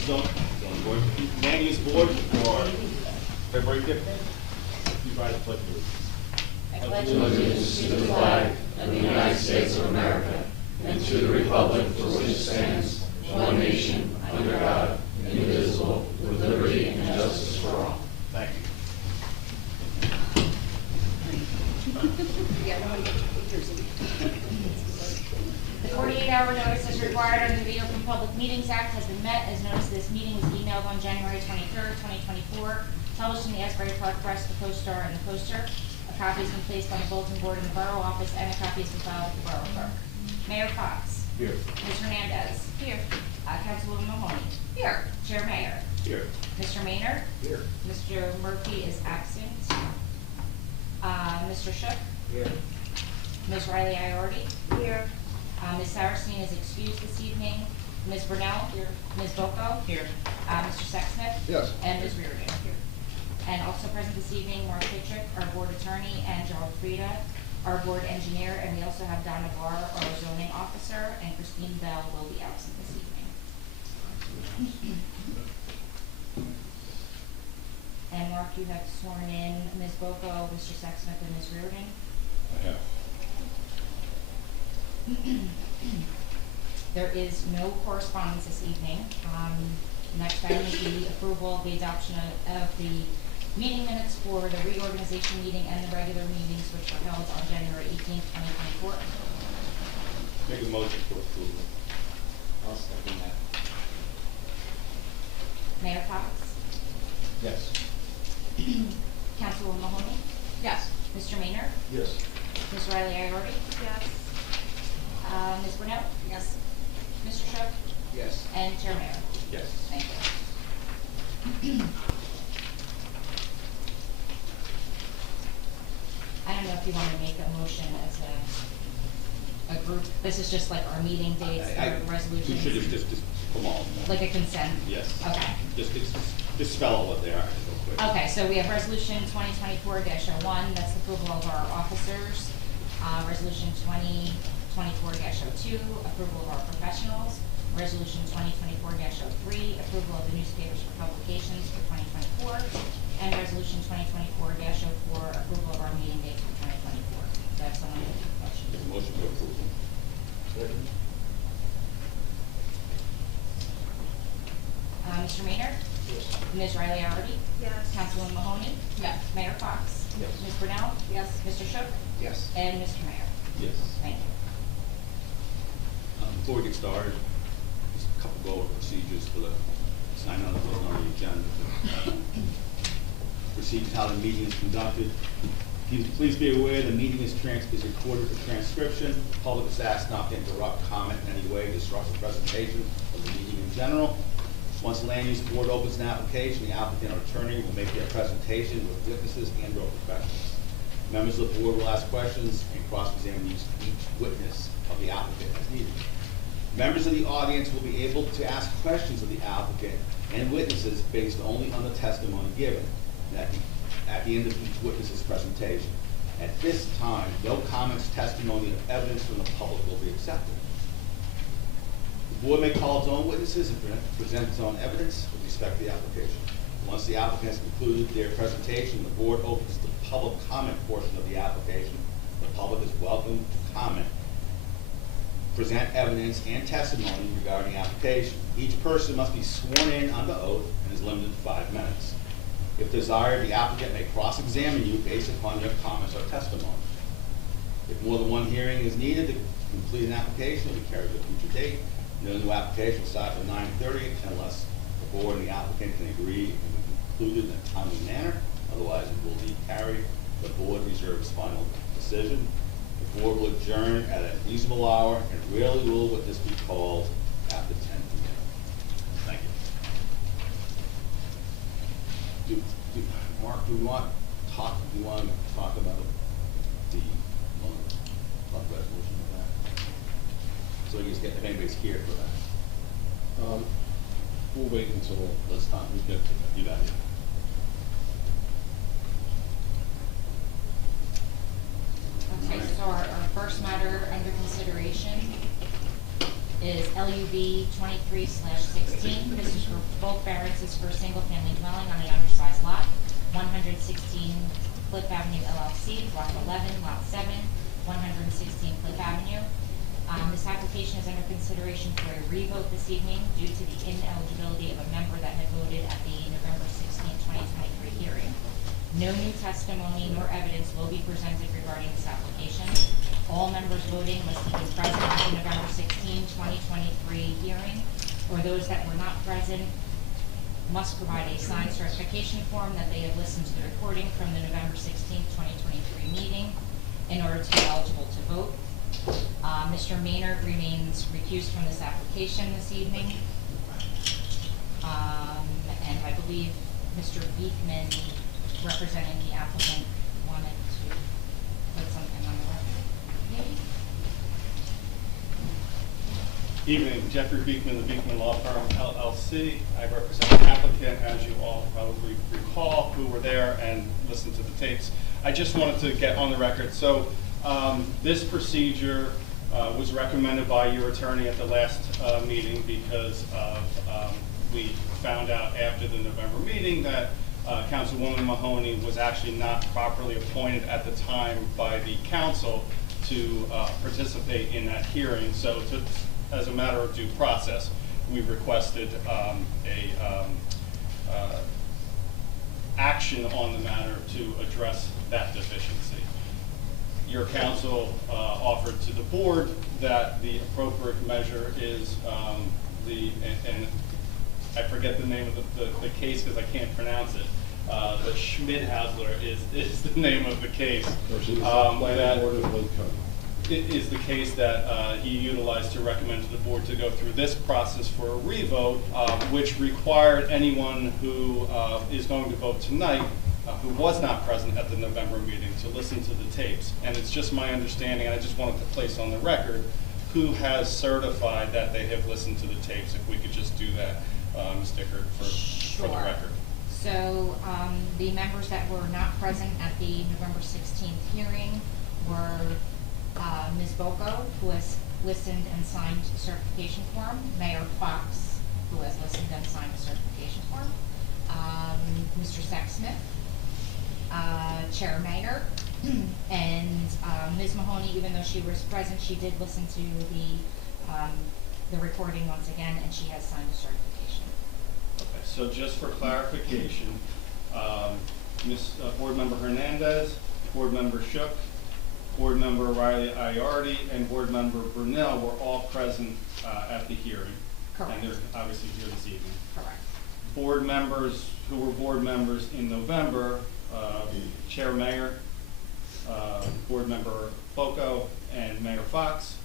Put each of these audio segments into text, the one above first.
zone board, land use board for February 15th. You rise to pledge allegiance. I pledge allegiance to the flag of the United States of America and to the republic for which it stands, one nation, under God, indivisible, with liberty and justice for all. Thank you. 48-hour notice as required under the Open Public Meetings Act has been met, as notice of this meeting was emailed on January 23rd, 2024, published in the Asbury Park Press, the Post-Star, and the Poster. A copy has been placed on the bulletin board in the Borough office, and a copy has been filed with the Borough Clerk. Mayor Fox. Here. Ms. Hernandez. Here. Councilwoman Mahoney. Here. Chair Mayor. Here. Mr. Maynard. Here. Mr. Murphy is absent. Mr. Shook. Here. Ms. Riley Iordi. Here. Ms. Saracen is excused this evening. Ms. Brunel. Here. Ms. Boko. Here. Mr. Sexsmith. Yes. And Ms. Reardon. Here. And also present this evening, Mark Pittrick, our board attorney, and Gerald Frieda, our board engineer, and we also have Donna Barr, our zoning officer, and Christine Bell will be absent this evening. And Mark, you have sworn in Ms. Boko, Mr. Sexsmith, and Ms. Reardon. I have. There is no correspondence this evening. Next item is the approval of the adoption of the meeting minutes for the reorganization meeting and the regular meetings which were held on January 18th, 2024. Make a motion for approval. I'll second that. Mayor Fox? Yes. Councilwoman Mahoney? Yes. Mr. Maynard? Yes. Ms. Riley Iordi? Yes. Ms. Brunel? Yes. Mr. Shook? Yes. And Chair Mayor? Yes. Thank you. I don't know if you want to make a motion as a group. This is just like our meeting dates, our We resolutions. should just come on. Like a consent? Yes. Okay. Just spell out what they are real quick. Okay, so we have resolution 2024-01, that's the approval of our officers. Resolution 2024-02, approval of our professionals. Resolution 2024-03, approval of the newspapers for publications for 2024. And resolution 2024-04, approval of our meeting dates for 2024. Do I have someone make a motion? Make a motion for approval. Second. Mr. Maynard? Yes. Ms. Riley Iordi? Yes. Councilwoman Mahoney? Yes. Mayor Fox? Yes. Ms. Brunel? Yes. Mr. Shook? Yes. And Mr. Mayor? Yes. Thank you. Before we get started, just a couple go over procedures for the sign on the agenda. Procedures how the meeting is conducted. Please be aware the meeting is recorded for transcription. The public is asked not to interrupt, comment in any way, disrupt the presentation of the meeting in general. Once the land use board opens an application, the applicant or attorney will make their presentation with witnesses and or professionals. Members of the board will ask questions and cross-examine each witness of the applicant as needed. Members of the audience will be able to ask questions of the applicant and witnesses based only on the testimony given at the end of each witness's presentation. At this time, no comments, testimony, or evidence from the public will be accepted. The board may call its own witnesses and present its own evidence with respect to the application. Once the applicant has concluded their presentation, the board opens the public comment portion of the application. The public is welcome to comment, present evidence and testimony regarding the application. Each person must be sworn in under oath and is limited to 5 minutes. If desired, the applicant may cross-examine you based upon your comments or testimony. If more than one hearing is needed to complete an application, it will be carried to a future date. No new application will start at 9:30 unless the board and the applicant can agree it can be concluded in a timely manner. Otherwise, it will be carried. The board reserves final decision. The board will adjourn at a reasonable hour and rarely will witness be called after 10 p.m. Thank you. Mark, do you want to talk about the resolution of that? So you just get, if anybody's here for that. We'll wait until Let's talk. You got it. Okay, so our first matter under consideration is LUB 23/16. This is for both variances for a single-family dwelling on the undersized lot, 116 Cliff Avenue LLC, Block 11, Lot 7, 116 Cliff Avenue. This application is under consideration for a revote this evening due to the ineligibility of a member that had voted at the November 16, 2023 hearing. No new testimony nor evidence will be presented regarding this application. All members voting must be present at the November 16, 2023 hearing, or those that were not present must provide a signed certification form that they have listened to the recording from the November 16, 2023 meeting in order to be eligible to vote. Mr. Maynard remains recused from this application this evening. And I believe Mr. Beekman, representing the applicant, wanted to put something on the record. Maybe? Evening, Jeffrey Beekman, the Beekman Law Firm, LLC. I represent the applicant, as you all probably recall, who were there and listened to the tapes. I just wanted to get on the record. So this procedure was recommended by your attorney at the last meeting because of, we found out after the November meeting that Councilwoman Mahoney was actually not properly appointed at the time by the council to participate in that hearing. So as a matter of due process, we requested action on the matter to address that deficiency. Your counsel offered to the board that the appropriate measure is and I forget the name of the case because I can't pronounce it. The Schmidhausler is the name of the case. It is the case that he utilized to recommend to the board to go through this process for a revote, which required anyone who is going to vote tonight who was not present at the November meeting to listen to the tapes. And it's just my understanding, and I just wanted to place on the record, who has certified that they have listened to the tapes. If we could just do that, Ms. Dickert, for the record. So the members that were not present at the November 16th hearing were Ms. Boko, who has listened and signed a certification form, Mayor Fox, who has listened and signed a certification form, Mr. Sexsmith, Chair Maynard, and Ms. Mahoney, even though she was present, she did listen to the recording once again, and she has signed a certification. Okay, so just for clarification, Board Member Hernandez, Board Member Shook, Board Member Riley Iardi, and Board Member Brunel were all present at the hearing. Correct. And they're obviously here this evening. Correct. Board members who were board members in November, Chair Mayor, Board Member Boko, and Mayor Fox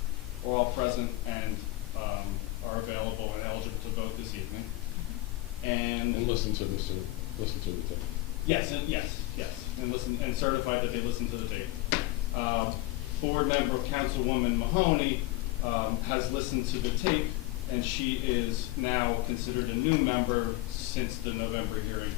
were all present and are available and eligible to vote this evening. And listen to the tape. yes, and listen and certified that they listened to the tape. Board member Councilwoman Mahoney has listened to the tape, and she is now considered a new member since the November hearing,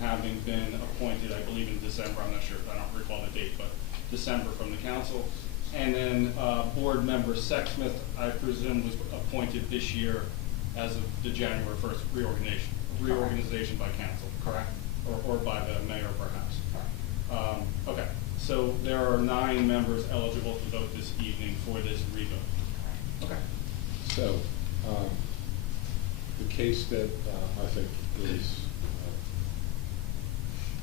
having been appointed, I believe, in December. I'm not sure, I don't recall the date, but December from the council. And then Board member Sexsmith, I presume, was appointed this year as of the January 1st reorganization by council, correct? Or by the mayor, perhaps. Correct. Okay, so there are 9 members eligible to vote this evening for this revote. Okay. So, the case that I think is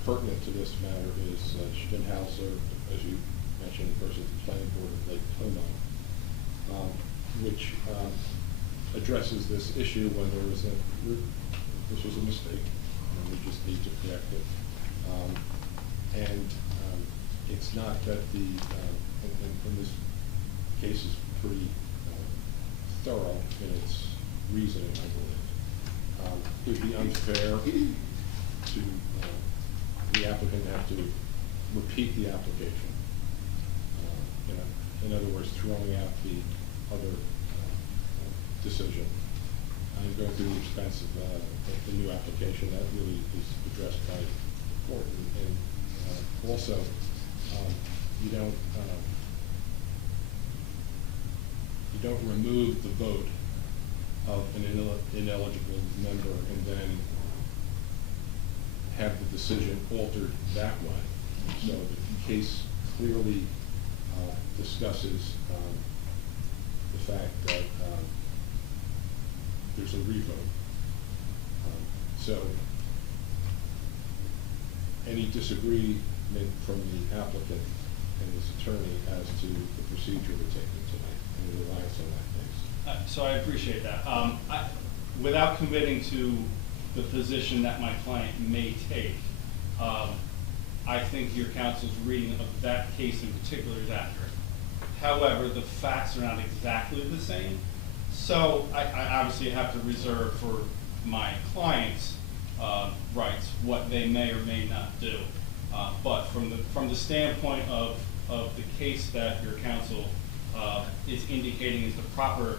pertinent to this matter is Schmidhausler, as you mentioned, versus the planning board of Lake Como, which addresses this issue when this was a mistake, and we just need to correct it. It's not that and this case is pretty thorough in its reasoning, I believe. It would be unfair to the applicant have to repeat the application. In other words, throwing out the other decision and going through the expense of the new application. That really is addressed by the court. And also, you don't remove the vote of an ineligible member and then have the decision altered that way. So the case clearly discusses the fact that there's a revote. So any disagreement from the applicant and his attorney as to the procedure we're taking tonight and the reliance on that case? So I appreciate that. Without committing to the position that my client may take, I think your counsel's reading of that case in particular is accurate. However, the facts are not exactly the same, so I obviously have to reserve for my client's rights what they may or may not do. But from the standpoint of the case that your counsel is indicating is the proper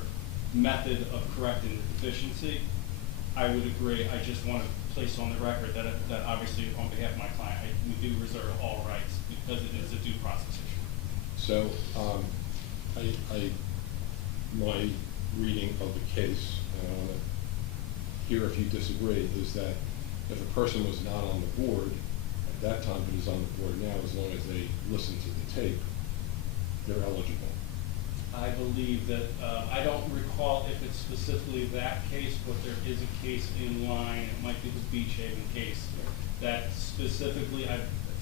method of correcting the deficiency, I would agree. I just want to place on the record that obviously on behalf of my client, we do reserve all rights because it is a due process issue. So, my reading of the case, and I want to hear if you disagree, is that if a person was not on the board at that time but is on the board now, as long as they listen to the tape, they're eligible. I believe that, I don't recall if it's specifically that case, but there is a case in line, it might be the Beach Haven case, that specifically,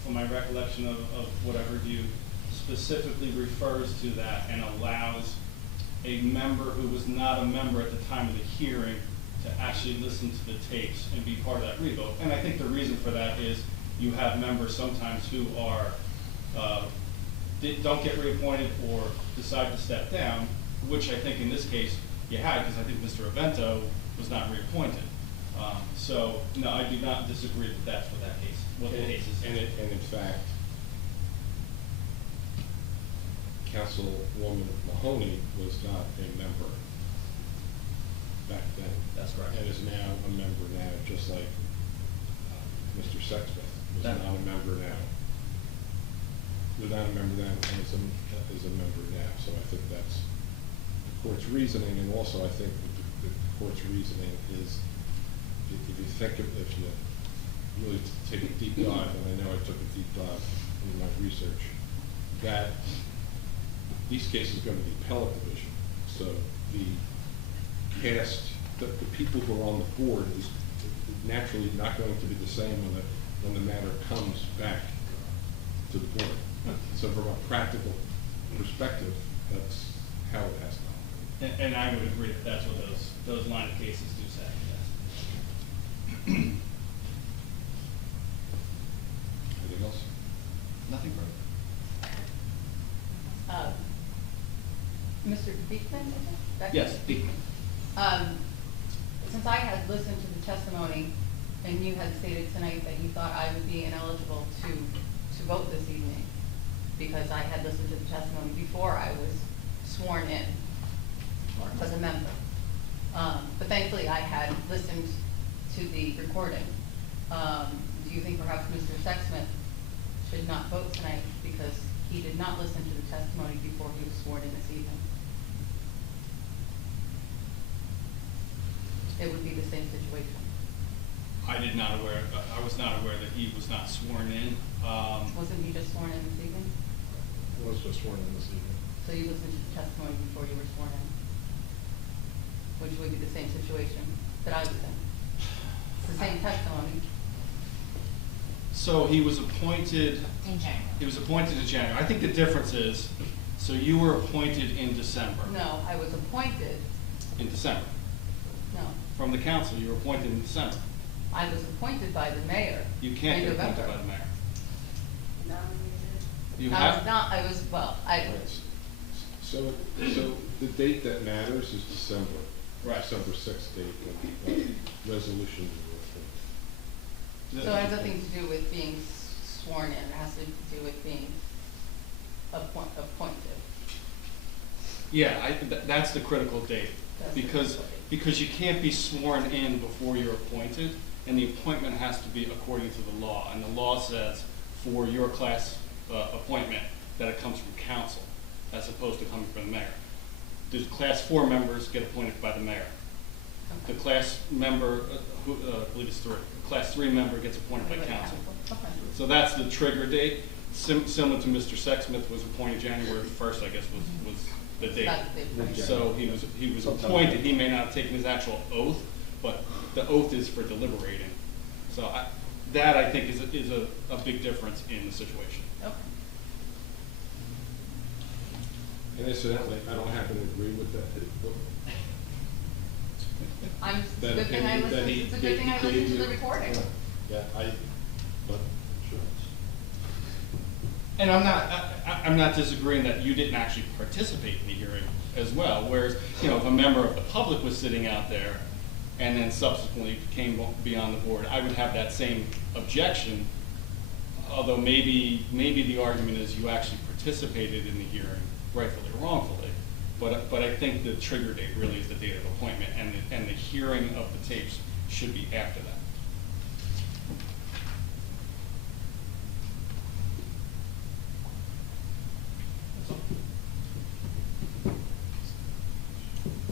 from my recollection of what I reviewed, specifically refers to that and allows a member who was not a member at the time of the hearing to actually listen to the tapes and be part of that revote. And I think the reason for that is you have members sometimes who are don't get reappointed or decide to step down, which I think in this case you had, because I think Mr. Avento was not reappointed. So no, I do not disagree that that's what that case, what the case is. And in fact, Councilwoman Mahoney was not a member back then. That's correct. And is now a member now, just like Mr. Sexsmith was not a member now. Was not a member then and is a member now. So I think that's the court's reasoning, and also I think the court's reasoning is, if you think of, if you really take a deep dive, and I know I took a deep dive in my research, that these cases go to the appellate division. So the cast, the people who are on the board is naturally not going to be the same when the matter comes back to the board. So from a practical perspective, that's how it has to happen. And I would agree that that's what those line of cases do say, yes. Anything else? Nothing further. Mr. Beekman, is it? Yes, Beekman. Since I had listened to the testimony and you had stated tonight that you thought I would be ineligible to vote this evening because I had listened to the testimony before I was sworn in or as a member. But thankfully I had listened to the recording. Do you think perhaps Mr. Sexsmith should not vote tonight because he did not listen to the testimony before he was sworn in this evening? It would be the same situation. I was not aware that he was not sworn in. Wasn't he just sworn in this evening? I was just sworn in this evening. So you listened to the testimony before you were sworn in? Which would be the same situation that I was in. It's the same testimony. So he was appointed. In January. He was appointed in January. I think the difference is, so you were appointed in December. No, I was appointed, In December. no, From the council, you were appointed in December. I was appointed by the mayor. You can't in get appointed November. by the mayor. You I was have, not, I was, well, I, So the date that matters is December. Right. December 6th date when the resolution was so it has nothing to do with being sworn in, it has to do with being appointed. yeah, that's the critical date. That's the Because, critical date. because you can't be sworn in before you're appointed, and the appointment has to be according to the law. And the law says for your class appointment that it comes from council as opposed to coming from the mayor. The class 4 members get appointed by the mayor. The class member, I believe it's three, class 3 member gets appointed by council. Okay. So that's the trigger date. Similar to Mr. Sexsmith was appointed January 1st, I guess was the date. That's the date. So he was appointed, he may not have taken his actual oath, but the oath is for deliberating. So that I think is a big difference in the situation. Okay. And incidentally, I don't happen to agree with that. It's a That good thing I opinion that listened, he it's a good thing I gave listened to you. the recording. Yeah, but, sure. And I'm not disagreeing that you didn't actually participate in the hearing as well, whereas, if a member of the public was sitting out there and then subsequently came beyond the board, I would have that same objection, although maybe the argument is you actually participated in the hearing, rightfully or wrongfully, but I think the trigger date really is the date of appointment, and the hearing of the tapes should be after that.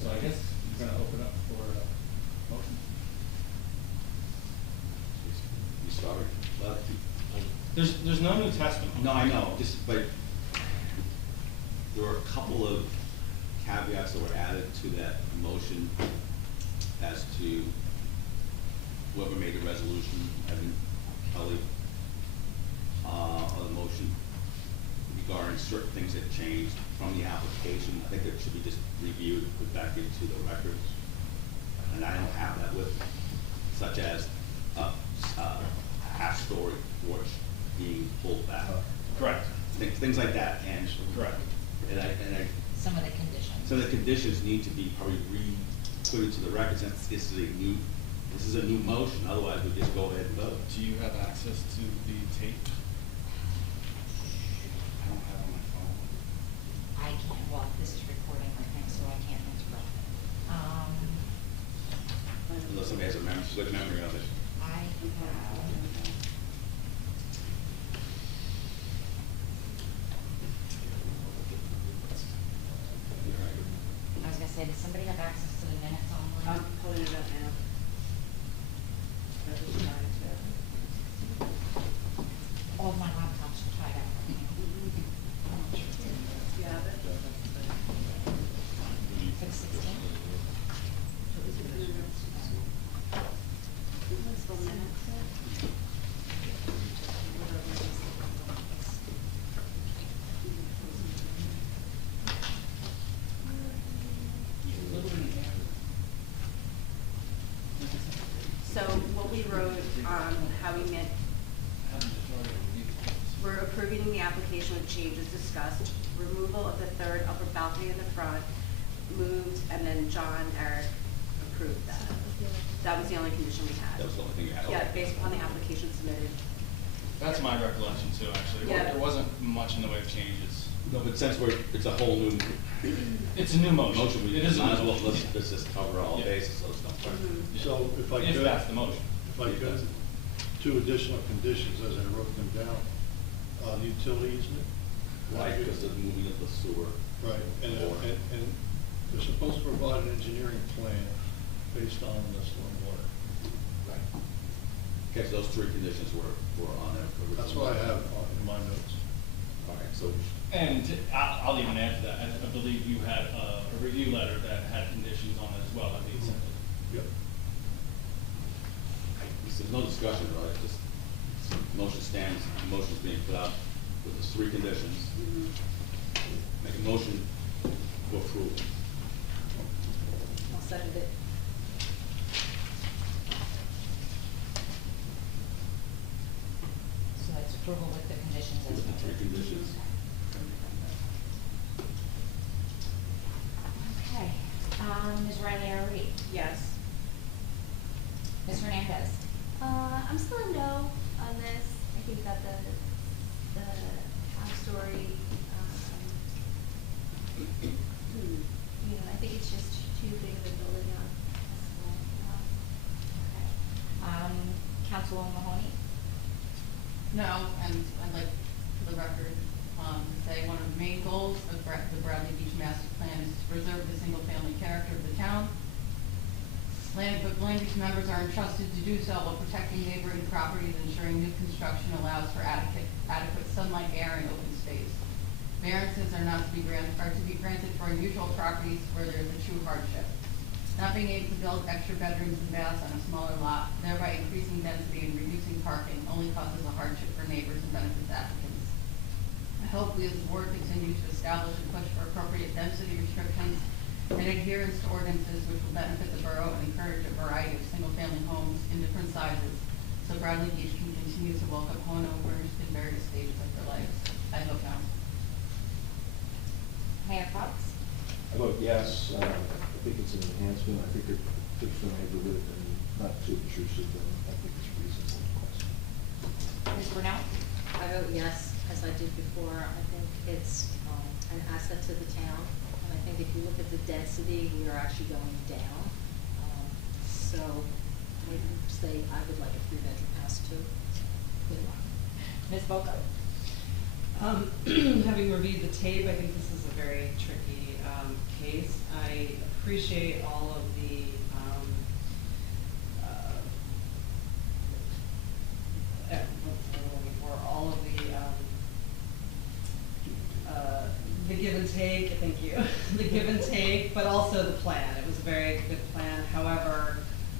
So I guess we're gonna open up for motion. You sorry? Well, There's no new testimony. no, I know, but there were a couple of caveats that were added to that motion as to whoever made the resolution, Evan Kelly, on the motion regarding certain things that changed from the application. I think it should be just reviewed, put back into the records. And I don't have that with me, such as a half-story porch being pulled back. Correct. Things like that, and Correct. Some of the conditions. so the conditions need to be probably put into the record since this is a new motion, otherwise we just go ahead and vote. Do you have access to the tape? I don't have it on my phone. I can't, well, this is recording right now, so I can't answer that. Unless somebody has a good memory of it. I have. I was gonna say, does somebody have access to the minutes online? I'm pulling it up now. That was trying to. All of my laptops are tied up right now. Yeah, that doesn't. For the 16th? What's the minutes? So what we wrote, how we meant, we're approving the application with changes discussed, removal of the third upper balcony in the front, moved, and then John, Eric approved that. That was the only condition we had. That was the only thing you had. Yeah, based upon the application submitted. That's my recollection too, actually. Yeah. There wasn't much in the way of changes. No, but since it's a whole new It's a new motion. motion, we It is a might as new well, motion. let's just cover all Yeah. bases, so it's not. Mhm. So if I If could, that's the motion. if I could, two additional conditions as I wrote them down. The utility easement. Right, because of the moving of the sewer. Right, and they're supposed to provide an engineering plan based on the stormwater. Right. Okay, so those three conditions were on there. That's what I have in my notes. All right, so, And I'll even add to that. I believe you had a review letter that had conditions on it as well that we accepted. Yep. there's no discussion, right, just motion stands, motion's being put out with the three conditions. Make a motion to approve. I'll second it. So that's approval with the conditions as With the three noted. conditions. Okay, Ms. Riley, are we? Yes. Ms. Hernandez? I'm still a no on this. I think that the half-story, I think it's just too big of a building on this one. Okay. Councilwoman Mahoney? No, and I'd like, for the record, say one of the main goals of the Bradley Beach Master Plan is to preserve the single-family character of the town. Land use members are entrusted to do so while protecting neighboring properties, ensuring new construction allows for adequate sunlight, air, and open space. Variances are to be granted for unusual properties where there is a true hardship. Not being able to build extra bedrooms and baths on a smaller lot, thereby increasing density and reducing parking, only causes a hardship for neighbors and benefits applicants. I hope we as a board continue to establish and push for appropriate density restrictions and adherence to ordinances which will benefit the borough and encourage a variety of single-family homes in different sizes, so Bradley Beach can continue to welcome homeowners in various stages of their lives. I vote no. Mayor Fox? I vote yes. I think it's an enhancement. I think it fits the neighborhood and not too intrusive, and I think it's reasonable to question. Ms. Brunel? I vote yes, as I did before. I think it's an asset to the town. And I think if you look at the density, we are actually going down. So I would say I would like a 3-bedroom house too. Good luck. Ms. Boco? Having reviewed the tape, I think this is a very tricky case. I appreciate all of the all of the give and take. Thank you. The give and take, but also the plan. It was a very good plan. However,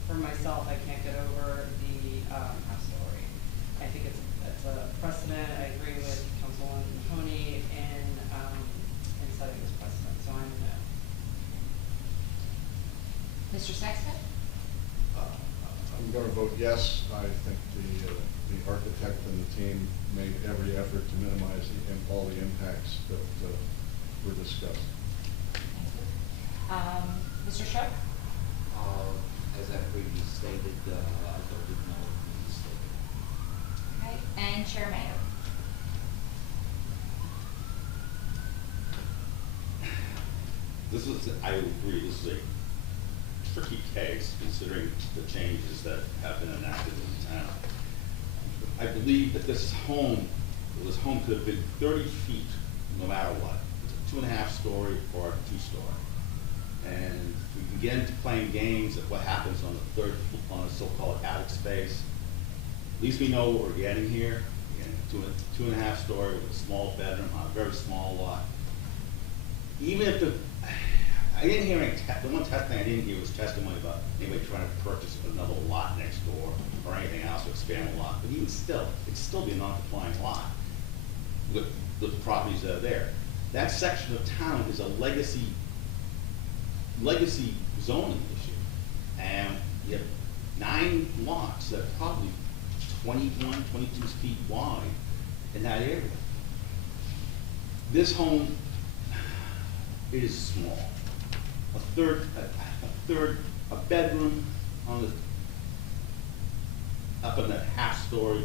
for myself, I can't get over the house story. I think it's a precedent. I agree with Councilwoman Mahoney in setting this precedent. So I'm a no. Mr. Sexton? I'm going to vote yes. I think the architect and the team made every effort to minimize all the impacts that were discussed. Mr. Shook? As I previously stated, I voted no on this statement. Okay, and Chair Mayor? I agree, this is a tricky case considering the changes that have been enacted in the town. I believe that this home could have been 30 feet no matter what. It's a 2.5-story or a 2-story. And we can get into playing games of what happens on the on a so-called attic space. At least we know what we're getting here. Again, 2.5-story with a small bedroom on a very small lot. Even if I didn't hear any, the one testimony I didn't hear was testimony about anybody trying to purchase another lot next door or anything else to expand the lot. But even still, it'd still be a non-complying lot with the properties that are there. That section of town is a legacy zoning issue. And you have 9 lots that are probably 21, 22 feet wide in that area. This home is small. A bedroom on the up in that half-story.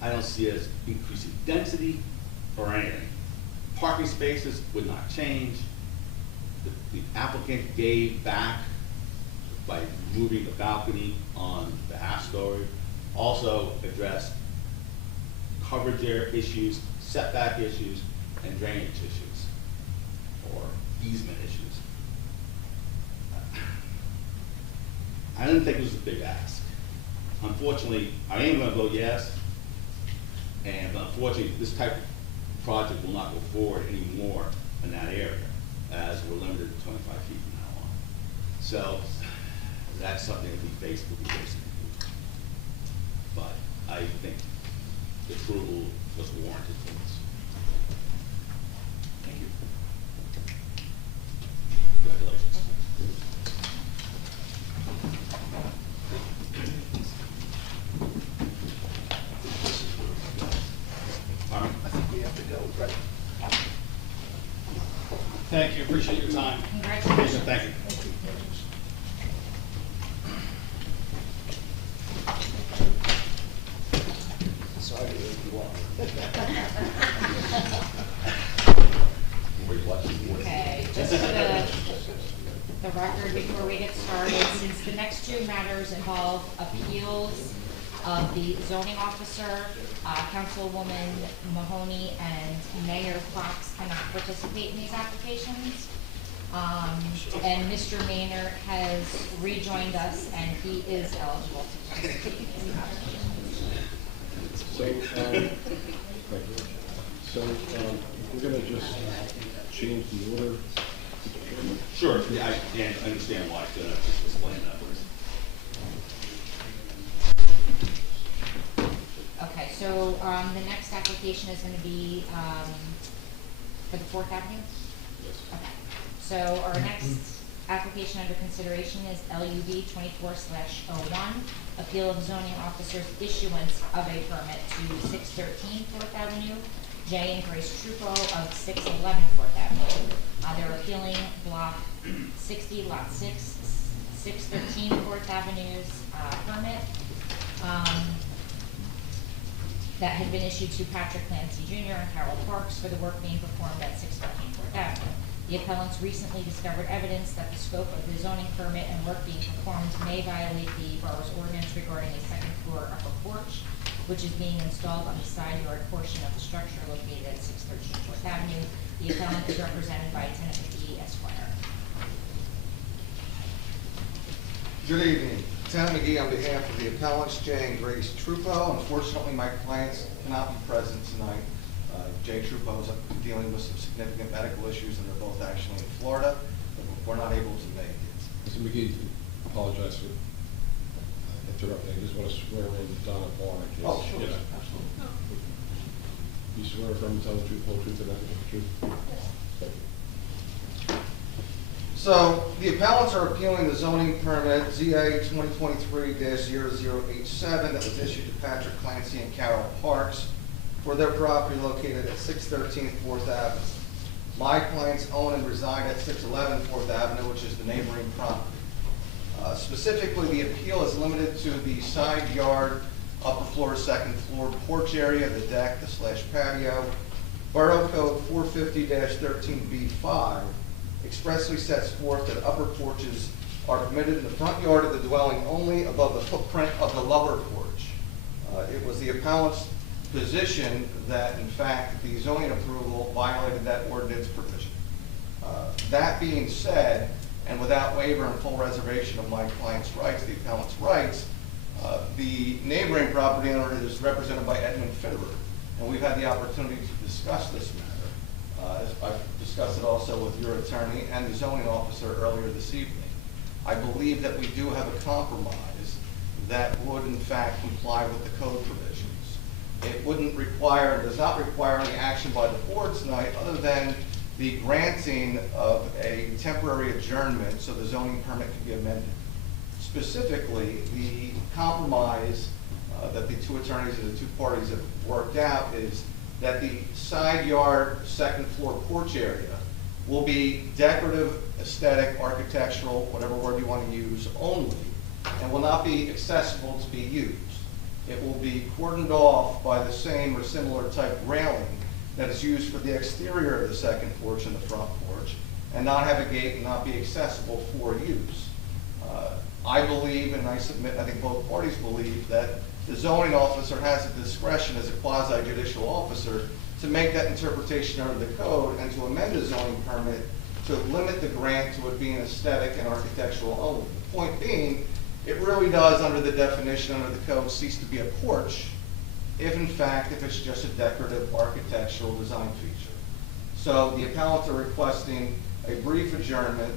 I don't see it as increasing density or anything. Parking spaces would not change. The applicant gave back by moving the balcony on the half-story. Also addressed coverage area issues, setback issues, and drainage issues, or easement issues. I didn't think it was a big ask. Unfortunately, I am going to vote yes, and unfortunately, this type of project will not go forward anymore in that area, as we're limited to 25 feet from now on. So that's something that we face will be facing. But I think the approval was warranted for this. Thank you. Congratulations. I think we have to go, right? Thank you, appreciate your time. Congratulations. Thank you. Sorry to leave you on. Okay, just for the record, before we get started, since the next 2 matters involve appeals of the zoning officer, Councilwoman Mahoney and Mayor Fox cannot participate in these applications. And Mr. Maynard has rejoined us, and he is eligible to participate in this application. So, thank you. So, we're gonna just change the order. Sure, yeah, I understand why, so just explain that, please. Okay, so, the next application is gonna be, for the Fourth Avenue? Yes. Okay, so our next application under consideration is LUD 24/01, appeal of zoning officer's issuance of a permit to 613 Fourth Avenue, Jay and Grace Trupo of 611 Fourth Avenue. They're appealing block 60, lot 6, 613 Fourth Avenue's permit that had been issued to Patrick Clancy Jr. and Carol Parks for the work being performed at 613 Fourth Avenue. The appellants recently discovered evidence that the scope of the zoning permit and work being performed may violate the borough's ordinance regarding a second floor upper porch, which is being installed on the side yard portion of the structure located at 613 Fourth Avenue. The appellant is represented by Tenant McGee Esquire. Good evening. Tenant McGee on behalf of the appellants, Jay and Grace Trupo. Unfortunately, my clients cannot be present tonight. Jay Trupo is dealing with some significant medical issues, and they're both actually in Florida. We're not able to make it. Mr. McGee, apologize for interrupting. I just want to swear in Donna Barr. in case- Oh, sure, yeah. absolutely. You swear affirm to tell the truth, whole truth, and nothing but the truth? So, the appellants are appealing the zoning permit ZA 2023-0087 that was issued to Patrick Clancy and Carol Parks for their property located at 613 Fourth Avenue. My clients own and reside at 611 Fourth Avenue, which is the neighboring property. Specifically, the appeal is limited to the side yard, upper floor, second floor porch area, the deck, the slash patio. Borough Code 450-13B5 expressly sets forth that upper porches are permitted in the front yard of the dwelling only above the footprint of the lower porch. It was the appellant's position that, in fact, the zoning approval violated that ordinance provision. That being said, and without waiver and full reservation of my client's rights, the appellant's rights, the neighboring property owner is represented by Edmund Fitterer, and we've had the opportunity to discuss this matter. I've discussed it also with your attorney and the zoning officer earlier this evening. I believe that we do have a compromise that would, in fact, comply with the code provisions. It wouldn't require, does not require any action by the board tonight other than the granting of a temporary adjournment so the zoning permit can be amended. Specifically, the compromise that the two attorneys and the two parties have worked out is that the side yard, second floor porch area will be decorative, aesthetic, architectural, whatever word you want to use, only, and will not be accessible to be used. It will be cordoned off by the same or similar type railing that is used for the exterior of the second porch and the front porch, and not have a gate and not be accessible for use. I believe, and I submit, I think both parties believe, that the zoning officer has the discretion as a quasi-judicial officer to make that interpretation under the code and to amend the zoning permit to limit the grant to it being aesthetic and architectural only. The point being, it really does, under the definition under the code, cease to be a porch if it's just a decorative architectural design feature. So the appellants are requesting a brief adjournment,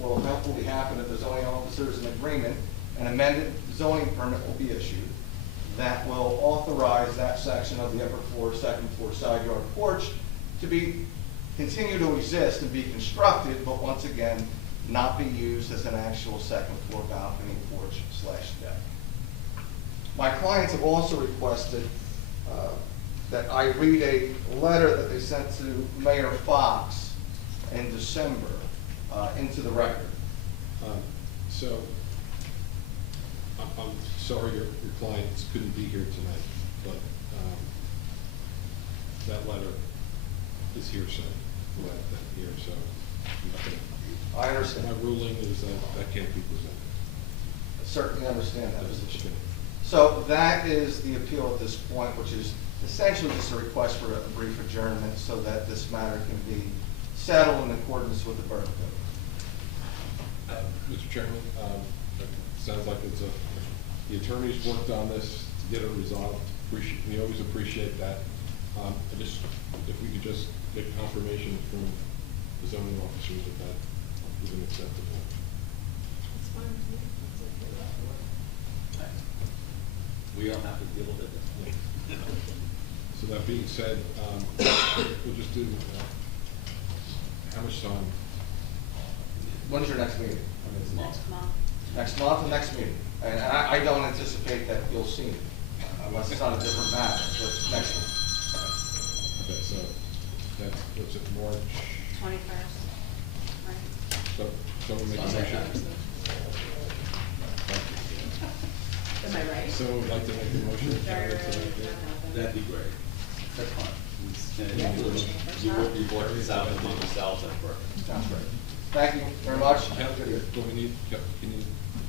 will hopefully happen if the zoning officer is in agreement. An amended zoning permit will be issued that will authorize that section of the upper floor, second floor side yard porch to continue to exist and be constructed, but once again, not be used as an actual second floor balcony, porch / deck. My clients have also requested that I read a letter that they sent to Mayor Fox in December into the record. So, I'm sorry your clients couldn't be here tonight, but that letter is hearsay. Here, so I'm not gonna, I understand. my ruling is that that can't be presented. I certainly understand that That's position. the So that is the appeal at this point, which is essentially just a request for a brief adjournment so that this matter can be settled in accordance with the Borough Code. Mr. Chairman, it sounds like the attorneys worked on this to get it resolved. We always appreciate that. If we could just get confirmation from the zoning officers that isn't acceptable. It's fine with me. It's okay. We don't have to deal with it. So that being said, we'll just do, how much time? When's your next meeting? Next month. Next month, the next meeting. And I don't anticipate that you'll see me, unless it's on a different matter, but next one. Okay, so that's, what's it, March? 21st, right? So, someone make a Sunday. motion? Am I right? So would like to make a motion to carry it to that date? That'd be great. That's fine. Yeah. You work this out among yourselves and work. Sounds great. Thank you very much. Can you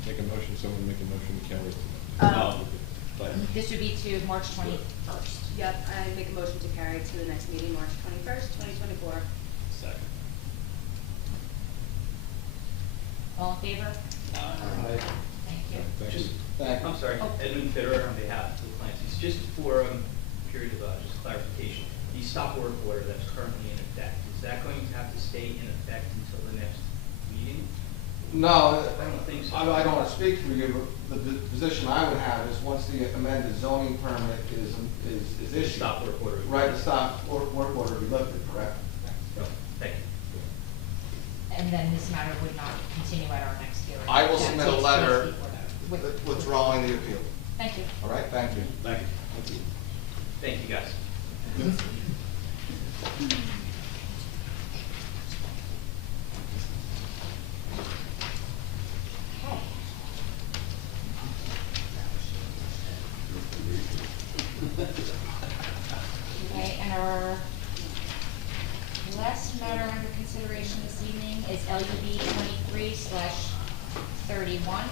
make a motion, someone make a motion to carry it to that date? No, but This would be to March 21st. Yep, I make a motion to carry to the next meeting, March 21st, 2024. second. All in favor? Aye. Thank you. Thank you. Just, thank you. I'm sorry, Edmund Fitterer on behalf of the Clancy's. Just for a period of just clarification, the stop work order that's currently in effect, is that going to have to stay in effect until the next meeting? No, I don't think so. I don't want to speak for you, but the position I would have is once the amended zoning permit is The issued. stop work order. Right, the stop work order be lifted, correct? No, thank you. And then this matter would not continue at our next hearing. I will That submit a takes letter place before that. With- withdrawing the appeal. Thank you. All right, thank you. Thank you. Thank you, guys. Okay, and our last matter under consideration this evening is LUB 23/31.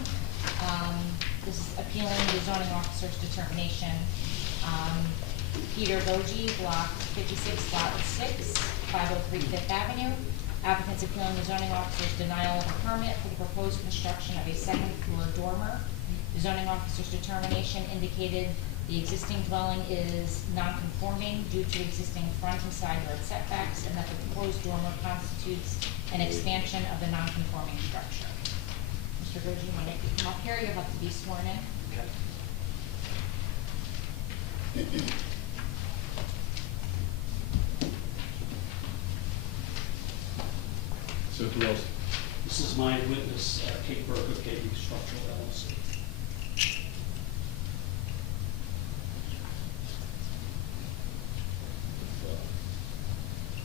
This is appealing the zoning officer's determination. Peter Boji, block 56.6, 503 Fifth Avenue. Applicants appealing the zoning officer's denial of a permit for the proposed construction of a second floor dormer. The zoning officer's determination indicated the existing dwelling is non-conforming due to existing front and side yard setbacks, and that the proposed dormer constitutes an expansion of the non-conforming structure. Mr. Boji, when you come up here, you'll have to be sworn in. So who else? This is my witness, Kate Burke of Kate Structural LLC.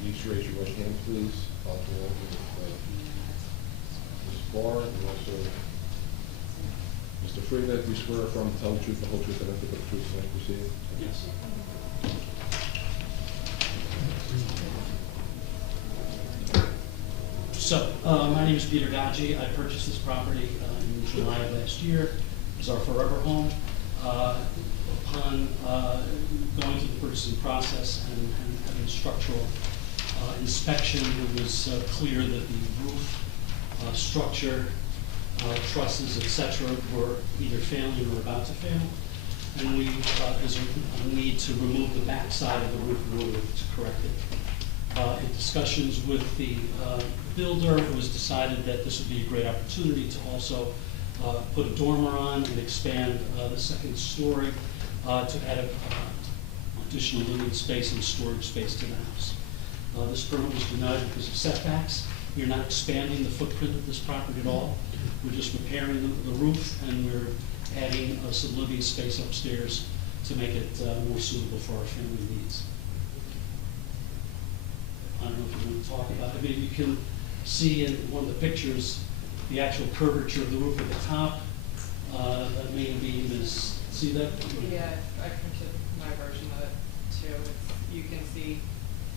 You each raise your right hand, please. I'll go over with Ms. Barr and also Mr. Frieda. Do you swear or affirm to tell the truth, the whole truth, and nothing but the truth, so I proceed? Yes. So, my name is Peter Gaggi. I purchased this property in July of last year. It was our forever home. Upon going through the purchasing process and having structural inspection, it was clear that the roof, structure, trusses, etc., were either failing or about to fail. And we, there's a need to remove the back side of the roof in order to correct it. In discussions with the builder, it was decided that this would be a great opportunity to also put a dormer on and expand the second story to add additional living space and storage space to the house. This permit was denied because of setbacks. We're not expanding the footprint of this property at all. We're just repairing the roof, and we're adding some living space upstairs to make it more suitable for our family needs. I don't know if you want to talk about it. Maybe you can see in one of the pictures the actual curvature of the roof at the top. That main beam is, see that? Yeah, I printed my version of it too. You can see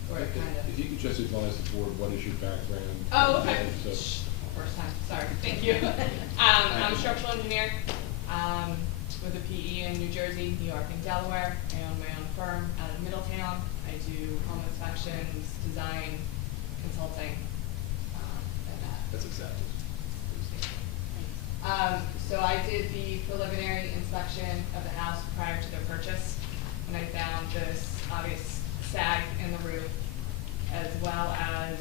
where it kind of. If you could just advise the board, what is your background? Oh, okay. So- First time, sorry, thank you. I'm a structural engineer with a PE in New Jersey, New York, and Delaware. I own my own firm out of Middletown. I do home inspections, design, consulting, and that. That's exactly. So I did the preliminary inspection of the house prior to their purchase, and I found this obvious sag in the roof, as well as,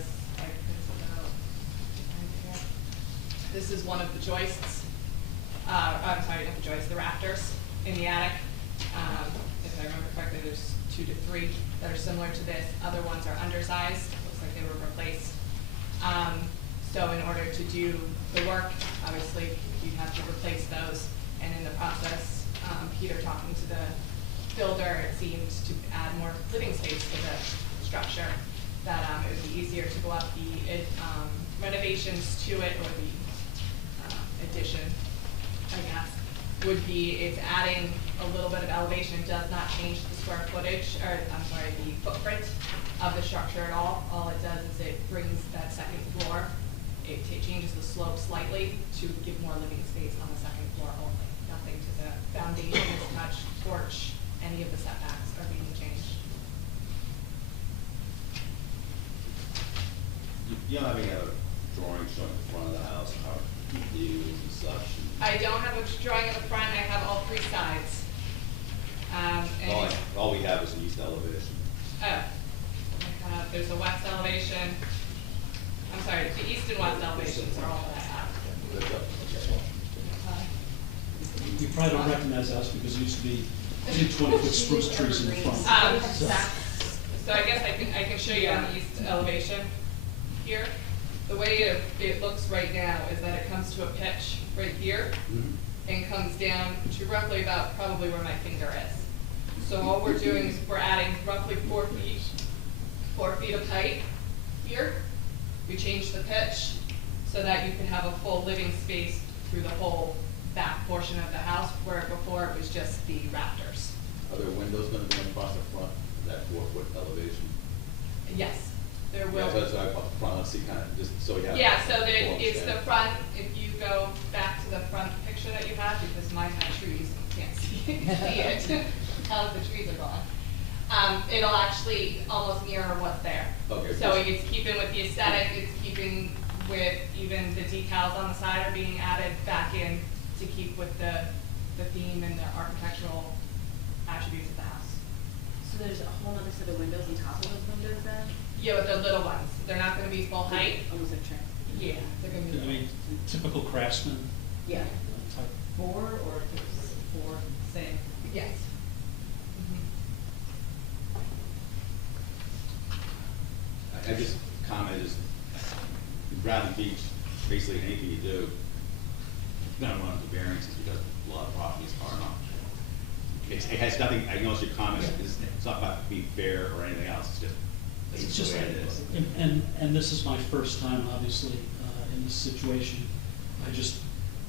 this is one of the joists, I'm sorry, not the joists, the rafters in the attic. If I remember correctly, there's 2 to 3 that are similar to this. Other ones are undersized, looks like they were replaced. So in order to do the work, obviously, you have to replace those. And in the process, Peter talking to the builder, it seemed to add more living space to the structure, that it would be easier to go up. The renovations to it, or the addition, I guess, would be, it's adding a little bit of elevation, does not change the square footage, or I'm sorry, the footprint of the structure at all. All it does is it brings that second floor, it changes the slope slightly to give more living space on the second floor only. Nothing to the foundation is touched, porch, any of the setbacks are being changed. You don't have any other drawings showing the front of the house, how it views and such? I don't have a drawing of the front, I have all 3 sides. And All we have is an east elevation. there's a west elevation. I'm sorry, the east and west elevations are all that I have. You probably don't recognize us because it used to be 2 20-foot spruce trees in the front. So I guess I can show you on the east elevation here. The way it looks right now is that it comes to a pitch right here and comes down to roughly about probably where my finger is. So all we're doing is we're adding roughly 4 feet of height here. We changed the pitch so that you can have a full living space through the whole back portion of the house, where before it was just the rafters. Are there windows gonna be across the front, that 4-foot elevation? Yes, there will. Yeah, so that's why I bought the front, let's see kind of, just so we have. Yeah, so full it's the understanding. front, if you go back to the front picture that you have, because mine had trees, you can't see it, how the trees are gone. It'll actually almost mirror what's there. Okay. So it's keeping with the aesthetic, it's keeping with even the decals on the side are being added back in to keep with the theme and the architectural attributes of the house. So there's a whole other set of windows on top of those windows then? Yeah, but they're little ones. They're not gonna be full height. Almost like trans. Yeah, they're gonna be I little. mean, typical craftsman Yeah. type. 4 or 4, same? Yes. I just comment is, in Bradley Beach, basically anything you do, you're gonna run into variances because a lot of properties are not. It has nothing, I noticed your comments, it's not about being fair or anything else, it's It's just just, the way it is. and this is my first time, obviously, in this situation. I just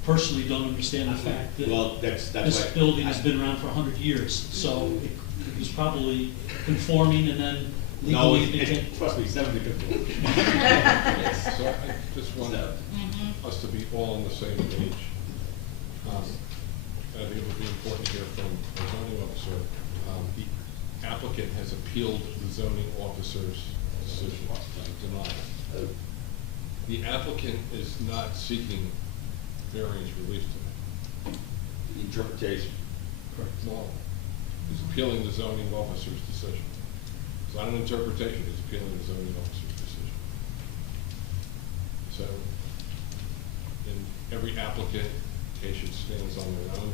personally don't understand the fact that Well, that's this why. building has been around for 100 years, so it was probably conforming and then No, legally became. trust me, it's never been conformed. So I just want us to be all on the same page. I think it would be important to hear from the zoning officer. The applicant has appealed the zoning officer's decision, denial. The applicant is not seeking variance relief tonight. Interpretation. Correct. No, he's appealing the zoning officer's decision. It's not an interpretation, he's appealing the zoning officer's decision. So, in every application stands on their own.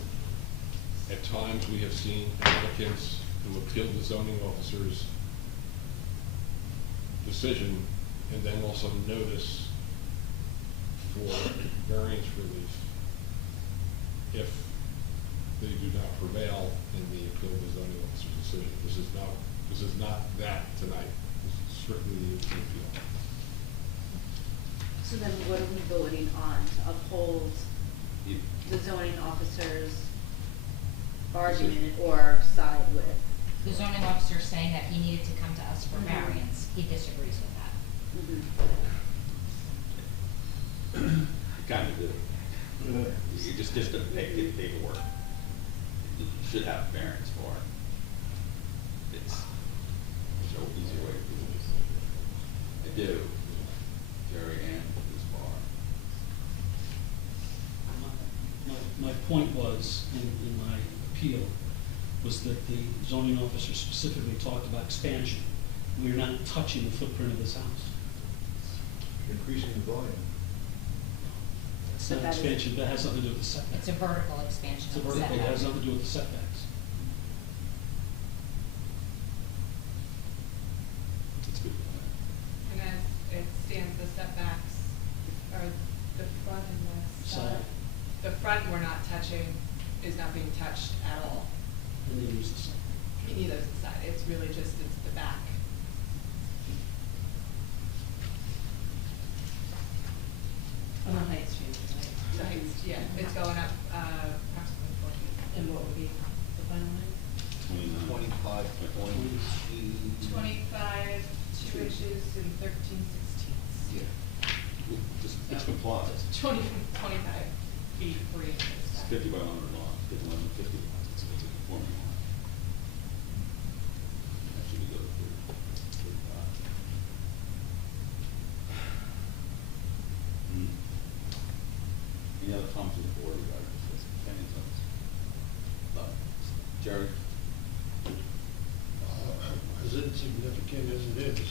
At times, we have seen applicants who appeal the zoning officer's decision and then also notice for variance relief if they do not prevail in the appeal of the zoning officer's decision. This is not that tonight. This is strictly the appeal. So then what are we voting on, to uphold the zoning officer's argument or side with? The zoning officer is saying that he needed to come to us for variance. He disagrees with that. You kind of do. You just to make the paperwork. You should have variance for it. There's no easier way to do this. I do. Jerry and this bar. was in my appeal was that the zoning officer specifically talked about expansion. We are not touching the footprint of this house. Increasing the volume. It's But not that is- expansion, that has nothing to do with the setback. It's a vertical expansion It's a of the vertical, it setback. has nothing to do with the setbacks. That's good. And as it stands, the setbacks are the front and the side. Side. The front we're not touching, is not being touched at all. And they use the setback. Neither is the side, it's really just, it's the back. And the heights changes, right? The heights, yeah, it's going up, approximately 4 feet. And what would be the final height? 25 point. 25, 2 inches and 13 sixteenths. Yeah. It's compliant. 25 feet, 3 inches. It's 50 by 100 lot, 50 by 50 lot, it's a conforming lot. That should be good for 35. Any other comments from the board regarding this, opinions on this? No. Jerry? As insignificant as it is,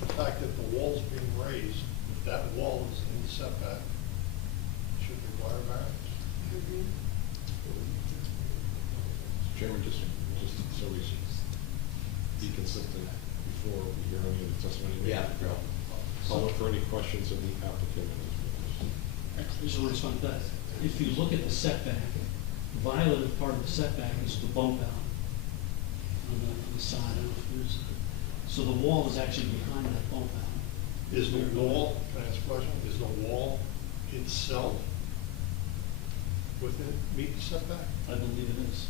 the fact that the wall's being raised, if that wall is in the setback, should require variance. Chairman, just so we be consistent before we hear any of the testimony. Yeah, Joe. I'll look for any questions of the applicant. I just want to respond to that. If you look at the setback, the violative part of the setback is the bump out on the side. I don't know if there's, so the wall is actually behind that bump out. Is the wall, can I ask a question, is the wall itself within, meet the setback? I believe it is.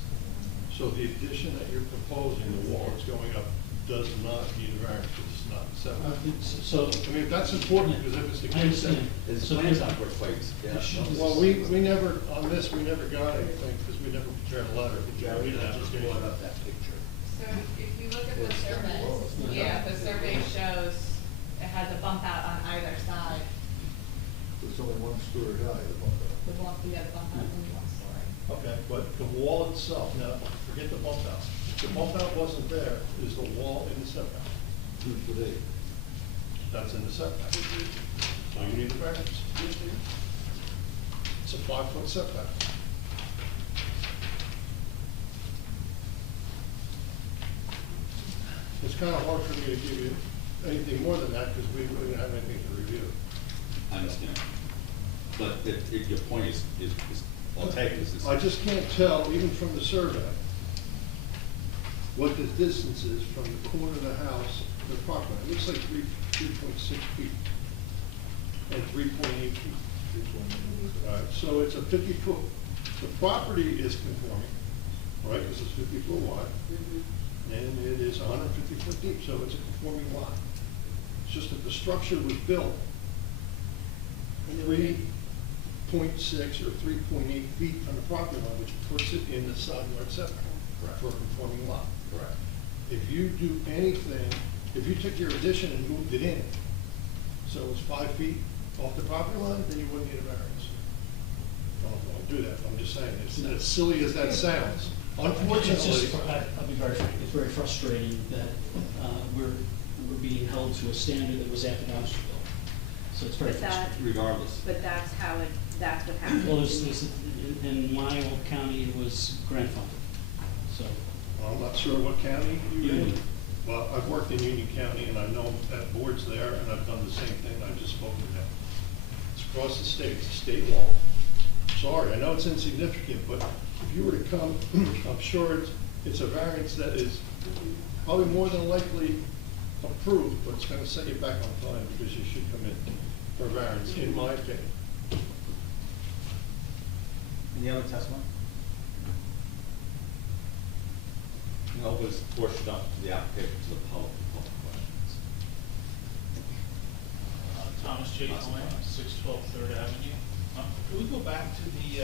So the addition that you're proposing, the wall that's going up, does not need a variance, it's not setback? So, I mean, that's important, because if it's the I case, then. understand. His So plans there- on brick plates, yeah. Well, we never, on this, we never got anything, because we never prepared a letter. We didn't have to do it. that picture. So if you look at the survey, yeah, the survey shows it has a bump out on either side. It's only 1 story high, the bump out. The bump, yeah, the bump out only 1 story. Okay, but the wall itself, now, forget the bump out. If the bump out wasn't there, is the wall in the setback? 2 foot 8. That's in the setback. So you need a variance. It's a 5-foot setback. It's kind of hard for me to give you anything more than that, because we don't have anything to review. I understand. But if your point is well taken, is I just can't tell, even from the survey, what the distance is from the corner of the house to the property line. It looks like 3.6 feet and 3.8 feet. All right, so it's a 50-foot, the property is conforming, right, because it's 50-foot wide, and it is 150 foot deep, so it's a conforming lot. It's just that the structure was built 3.6 or 3.8 feet from the property line, which puts it in the side yard setback for a conforming lot. correct. If you do anything, if you took your addition and moved it in, so it's 5 feet off the property line, then you wouldn't need a variance. Don't do that, I'm just saying, it's as silly as that sounds. It's Unfortunately, just, I'll be very frank, it's very frustrating that we're being held to a standard that was after the house was built. So it's very But that, frustrating. Regardless. but that's how it, that's what happened. Well, in my old county, it was grandfathered, so. I'm not sure what county you're in. Union. Well, I've worked in Union County, and I know that board's there, and I've done the same thing, I've just spoken to them. It's across the state, it's a state law. Sorry, I know it's insignificant, but if you were to come, I'm sure it's a variance that is probably more than likely approved, but it's gonna set you back on time, because you should come in for variance, in my opinion. Any other testimony? I'll open this portion up to the application to the public questions. Thomas J. Cohen, 612 Third Avenue. Can we go back to the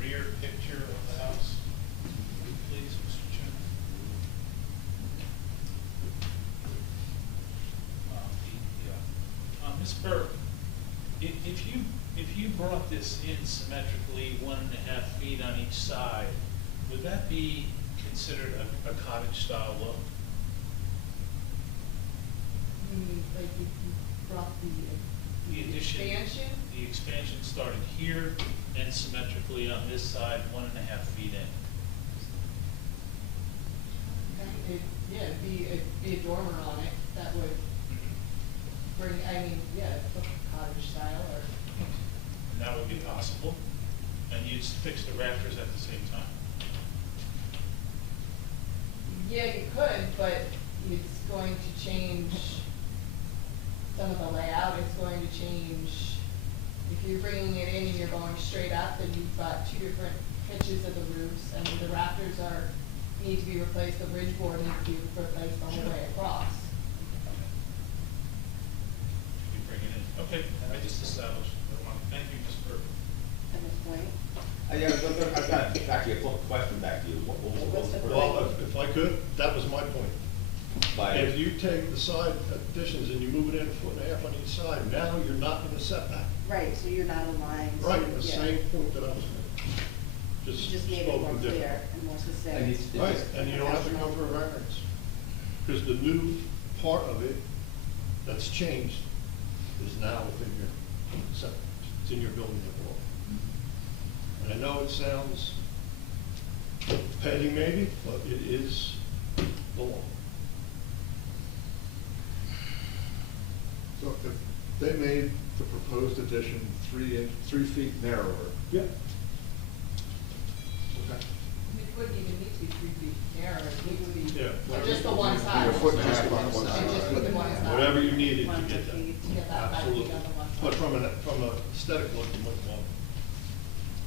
rear picture of the house, please, Mr. Chairman? Ms. Burke, if you brought this in symmetrically 1.5 feet on each side, would that be considered a cottage-style look? You mean, like, you brought The addition, expansion? the expansion started here and symmetrically on this side, 1.5 feet in. Yeah, it'd be a dormer on it that would bring, I mean, yeah, cottage style or. And that would be possible, and you'd fix the rafters at the same time. Yeah, you could, but it's going to change some of the layout. It's going to change, if you're bringing it in and you're going straight up, then you've got two different pitches of the roofs, and the rafters need to be replaced, the ridge board needs to be replaced the whole way across. You bring it in. Okay, I just established. Thank you, Ms. Burke. At this point, I've got actually a flip question back to you. What was the first? Well, if I could, that was my point. By- If you take the side additions and you move it in 1.5 feet on each side, now you're not in a setback. right, so you're not aligned. Right, the yeah. same point that I was making. You just made it more spoken different. clear and more succinct. Right, and you don't have to go for a variance. Because the new part of it that's changed is now within your setback. It's in your building law. And I know it sounds petty maybe, but it is the law. So if they made the proposed addition 3 feet narrower. Yeah. Okay. It wouldn't even need to be 3 feet narrower, it would be Yeah. just the one side. Be a foot and a half on one And just put the one side. side. Whatever you needed to One get foot that. feet. To get that 5 feet Absolutely. on the one side. But from a aesthetic look, you might want.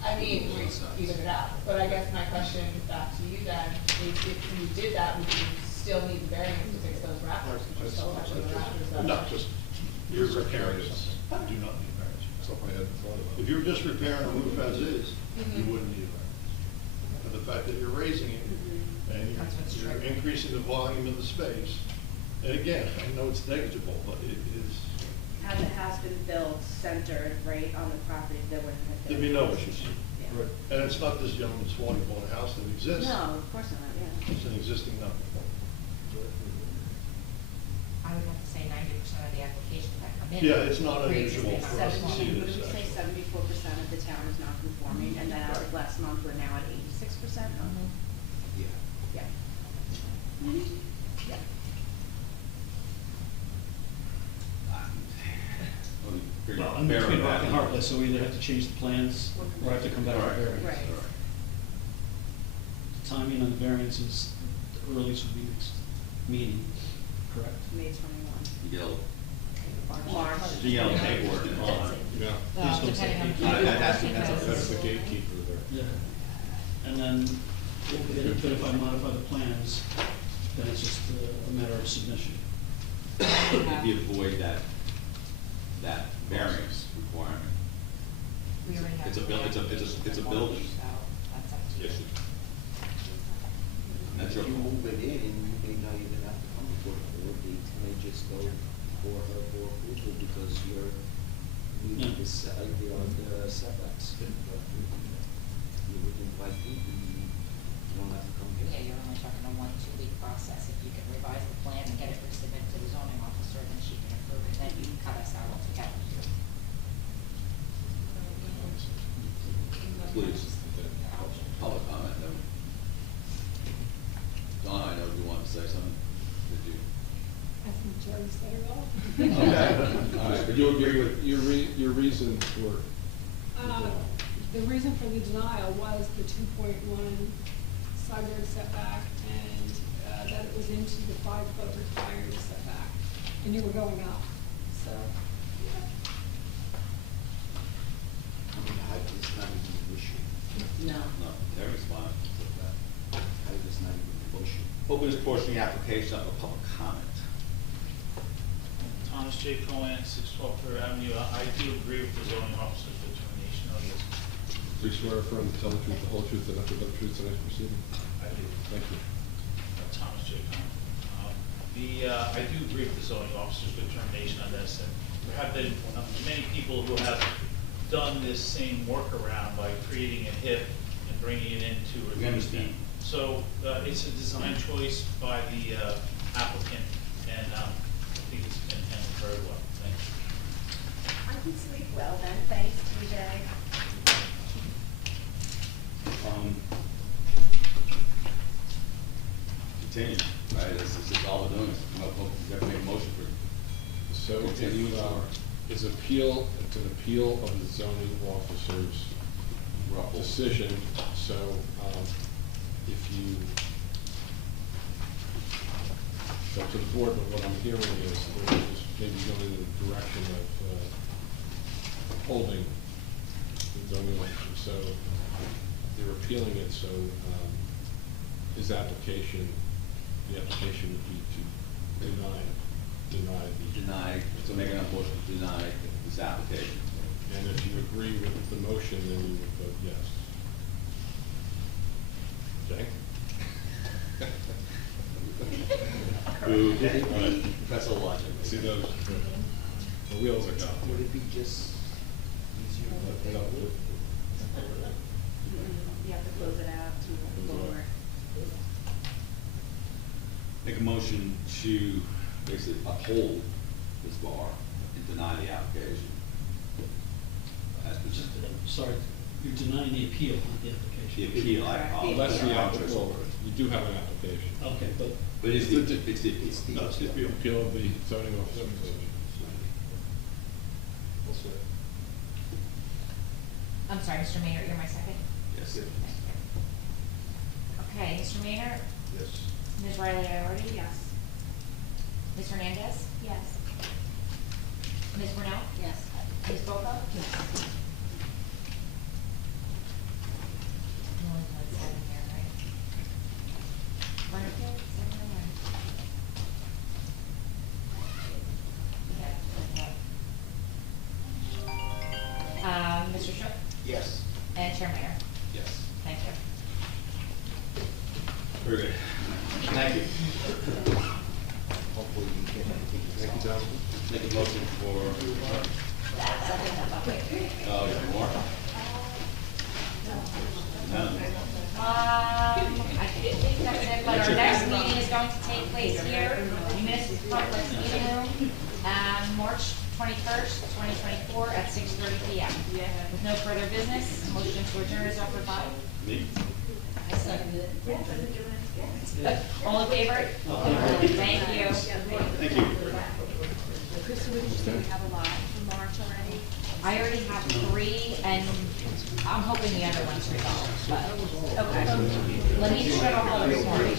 I mean, we even it out, but I guess my question back to you then, is if you did that, would you still need the variance to fix those rafters, because you're still touching the rafters that No, much? just, you're repairing something. You do not need variance. Something I hadn't thought about. If you were just repairing the roof as is, you Mhm. wouldn't need a variance. And the fact that you're raising it and That's what's you're tricky. increasing the volume of the space, and again, I know it's negligible, but it is, As it has been built, centered right on the property, there wouldn't have been. there'd be no issues. Yeah. And it's not this gentleman Swanee bought a house that exists. No, of course not, yeah. It's an existing non-conforming. I would have to say 90% of the applications that come in. Yeah, it's not pre-existing unusual for us to see non-conforming. this. Would we say 74% of the town is not conforming, and then as of last month, we're now at 86%? Yeah. Yeah. Yeah. Well, I'm between rock and hard place, so we either have to change the plans or have to come back with variance. Right. Timing on the variances, the earliest would be next meeting, correct? May 21. Yellow. March. The yellow paperwork and all that. Yeah. Please don't say Depending on. gatekeeper. That's the gatekeeper there. Yeah. And then, but if I modify the plans, then it's just a matter of submission. If you avoid that variance requirement. We already have. It's a building. So that's up to you. Yes. That's your If you call. move it in, you may not even have to come before the board, it may just go for her for approval because you're meeting Yeah. this idea of the setbacks. You're within 5 feet, you don't have to come Yeah, here. you're only talking a 1-2 week process. If you can revise the plan and get it resubmitted to the zoning officer, then she can approve it, then you can cut us out altogether. Please. Public comment, no. Don, I know you wanted to say something. Did you? I think Jerry said it all. Okay. All right, but you agree with, Your reason for. The reason for the denial was the 2.1 side yard setback and that it was into the 5-foot required setback, and you were going up, so. I mean, height is not even an issue. No. no, Terry's fine. Height is not even an issue. Open this portion of the application up for public comment. Thomas J. Cohen, 612 Third Avenue. I do agree with the zoning officer's determination on this. Please swear affirm to tell the truth, the whole truth, and nothing but the truth tonight proceeding. I do. Thank you. Thomas J. Cohen. I do agree with the zoning officer's determination on this, and there have been many people who have done this same workaround by creating a hip and bringing it into a. We understand. So, it's a design choice by the applicant, and, I think it's been handled very well. Thank you. I can sleep well then, thanks, TJ. Continue, right, this is all we're doing, you have to make a motion for it. So Continue, it's, or- it's an appeal of the zoning officer's decision, so, if you, it's up to the board, but what I'm hearing is they're just maybe going in the direction of holding the zoning officer, so they're appealing it, so, his application, the application would be to deny So making a motion to deny this application. and if you agree with the motion, then you would vote yes. Okay? All right, that's a logic. See those, the wheels are gone. Would it be just easier to No. You have to close it out to Close it out. lower. Make a motion to basically uphold this bar and deny the application. As Just, presented. sorry, you're denying the appeal, not the application. The appeal, I apologize. Unless the application, you do have an application. Okay, but But it's the appeal. No, it's the appeal of the zoning officer. I'm sorry, Mr. Mayor, you're my second? Yes. Thank you. Okay, Mr. Mayor, Yes. Ms. Riley Iorder? Yes. Ms. Hernandez? Yes. Ms. Brunel? Yes. Ms. Bogo? Yes. Mr. Shook? Yes. And Chair Mayor? Yes. Thank you. Very good. Thank you. hopefully you can get everything. Thank you, Jonathan. Make a motion for, oh, you have more? No. I think that's it, but our next meeting is going to take place here, Municipal Public Meeting Room, March 21st, 2024, at 6:30 p.m. With no further business, motion to adjourn is offered by. Me? I seconded it. All in favor? Thank you. Thank you. Krista, would you say you have a lot for March already? I already have 3, and I'm hoping the other one's resolved, but, okay. Let me shut off all this morning.